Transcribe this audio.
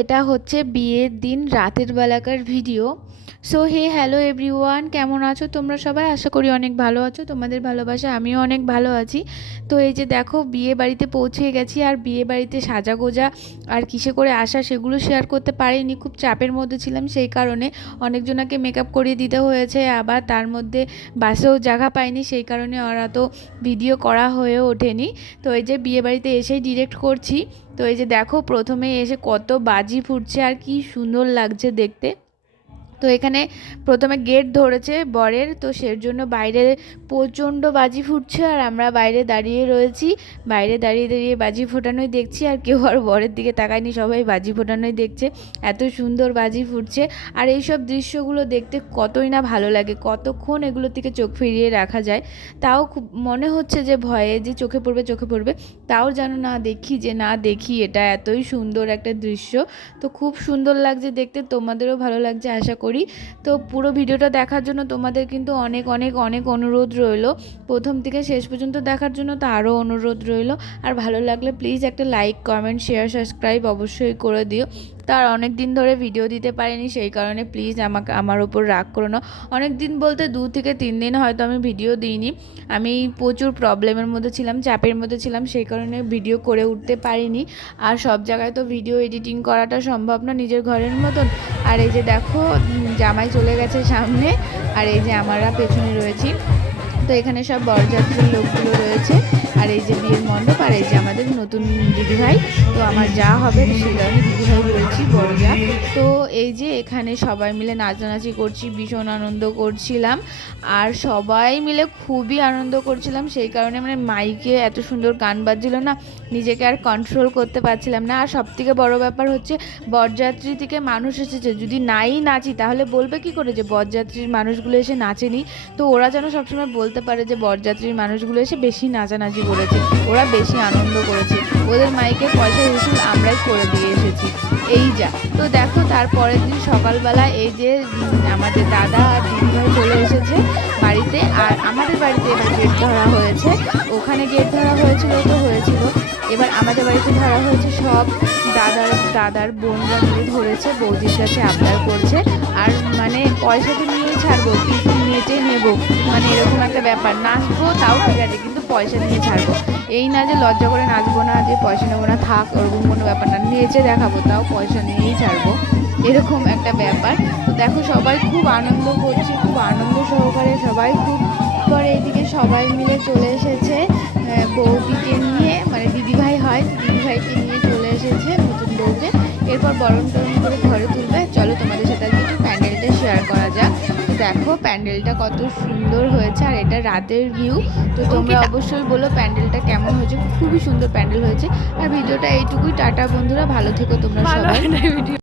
এটা হচ্ছে বিয়ের দিন, রাতের বেলাকার video. So hey hello everyone কেমন আছো তোমরা সবাই? আশা করি অনেক ভালো আছো। তোমাদের ভালোবাসা আমিও অনেক ভালো আছি। তো এই যে দেখো, বিয়ে বাড়িতে পৌঁছে গেছি আর বিয়ে বাড়িতে সাজা গোজা আর কিসে করে আসা সেগুলো শেয়ার করতে পারিনি। খুব চাপের মধ্যে ছিলাম সেই কারণে অনেকজনাকে মেকআপ করিয়ে দিতে হয়েছে, আবার তার মধ্যে বাসেও জায়গা পাইনি, সেই কারণে ওরা তো ভিডিও করা হয়ে ওঠেনি। তো এই যে বিয়ে বাড়িতে এসেই ডিরেক্ট করছি। তো এই যে দেখো, প্রথমে এসে কত বাজি ফুটছে আর কি সুন্দর লাগছে দেখতে। তো এখানে প্রথমে গেট ধরেছে বরের, তো সের জন্য বাইরে প্রচণ্ড বাজি ফুটছে আর আমরা বাইরে দাঁড়িয়ে রয়েছি। বাইরে দাঁড়িয়ে দাঁড়িয়ে বাজি ফোটানোই দেখছি আর কেউ আর বরের দিকে তাকায়নি, সবাই বাজি ফোটানোই দেখছে। এত সুন্দর বাজি ফুটছে আর এই সব দৃশ্যগুলো দেখতে কতই না ভালো লাগে, কতক্ষণ এগুলোর থেকে চোখ ফিরিয়ে রাখা যায়। তাও খুব মনে হচ্ছে যে ভয়ে, যে চোখে পড়বে চোখে পড়বে। তাও যেন না দেখি, যে না দেখি, এটা এতই সুন্দর একটা দৃশ্য। তো খুব সুন্দর লাগছে দেখতে, তোমাদেরও ভালো লাগছে, আশা করি তো পুরো ভিডিওটা দেখার জন্য তোমাদের কিন্তু অনেক অনেক অনেক অনুরোধ রইল। প্রথম থেকে শেষ পর্যন্ত দেখার জন্য তো আরও অনুরোধ রইল। আর ভালো লাগলে প্লিজ একটা লাইক কমেন্ট শেয়ার সাবস্ক্রাইব অবশ্যই করে দিও। তার অনেক দিন ধরে ভিডিও দিতে পারিনি, সেই কারণে প্লিজ আমাকে, আমার ওপর রাগ করো না। অনেক দিন বলতে দু থেকে তিন দিন হয়তো আমি ভিডিও দিইনি। আমি প্রচুর প্রবলেমের মধ্যে ছিলাম, চাপের মধ্যে ছিলাম, সেই কারণে ভিডিও করে উঠতে পারিনি। আর সব জায়গায় তো ভিডিও এডিটিং করাটা সম্ভব না নিজের ঘরের মতন। আর এই যে দেখো জামাই চলে গেছে সামনে, আর এই যে আমরা পেছনে রয়েছি। তো এখানে সব বরযাত্রীর লোকগুলো রয়েছে। আর এই যে বিয়ের মণ্ডপ, আর এই যে আমাদের নতুন দিদিভাই, তো আমার যা হবে সেই কারণে দিদিভাই রয়েছি বড় যা তো এই যে এখানে সবাই মিলে নাচানাচি করছি, ভীষণ আনন্দ করছিলাম। আর সবাই মিলে খুবই আনন্দ করছিলাম, সেই কারণে মানে মাইকে এত সুন্দর গান বাজছিল না, নিজেকে আর কন্ট্রোল করতে পারছিলাম না। আর সব থেকে বড় ব্যাপার হচ্ছে, বরযাত্রী থেকে মানুষ এসেছে, যদি নাই নাচি, তাহলে বলবে কি করে যে বরযাত্রীর মানুষগুলো এসে নাচেনি? তো ওরা যেন সবসময় বলতে পারে যে বরযাত্রীর মানুষগুলো এসে বেশি নাচানাচি করেছে, ওরা বেশি আনন্দ করেছে। ওদের মাইকে পয়সা উসুল আমরাই করে দিয়ে এসেছি। এই যা। তো দেখো, তারপরের দিন সকালবেলা এই যে আমাদের দাদা আর দিদিভাই চলে এসেছে বাড়িতে, আর আমাদের বাড়িতে এবার গেট ধরা হয়েছে। ওখানে গেট ধরা হয়েছিল তো হয়েছিল। এবার আমাদের বাড়িতে ধরা হয়েছে সব দাদার দাদার বোনরা মিলে ধরেছে, বৌদির কাছে আবদার করছে। আর মানে পয়সা তো নিয়েই ছাড়বো কিন্তু নেচে নেব মানে এরকম একটা ব্যাপার। নাচবো, তাও ঠিক আছে, কিন্তু পয়সা নিয়ে ছাড়বো। এই না যে লজ্জা করে নাচবো না, যে পয়সা নেব না, থাক, ওরকম কোনো ব্যাপার না। নেচে দেখাবো, তাও পয়সা নিয়েই ছাড়বো। এরকম একটা ব্যাপার। তো দেখো, সবাই খুব আনন্দ করছে, খুব আনন্দ সহকারে সবাই খুব পরে এইদিকে সবাই মিলে চলে এসেছে। বৌদিকে নিয়ে মানে দিদিভাই হয়, দিদিভাইকে নিয়ে চলে এসেছে, নতুন বউকে। এরপর বরণ টরণ প্যান্ডেলটা কত সুন্দর হয়েছে আর এটা রাতের ভিউ। তো তোমরা অবশ্যই বলো প্যান্ডেলটা কেমন হয়েছে খুবই সুন্দর প্যান্ডেল হয়েছে। আর ভিডিওটা এইটুকুই টাটা বন্ধুরা ভালো থেকো তোমরা সবাই।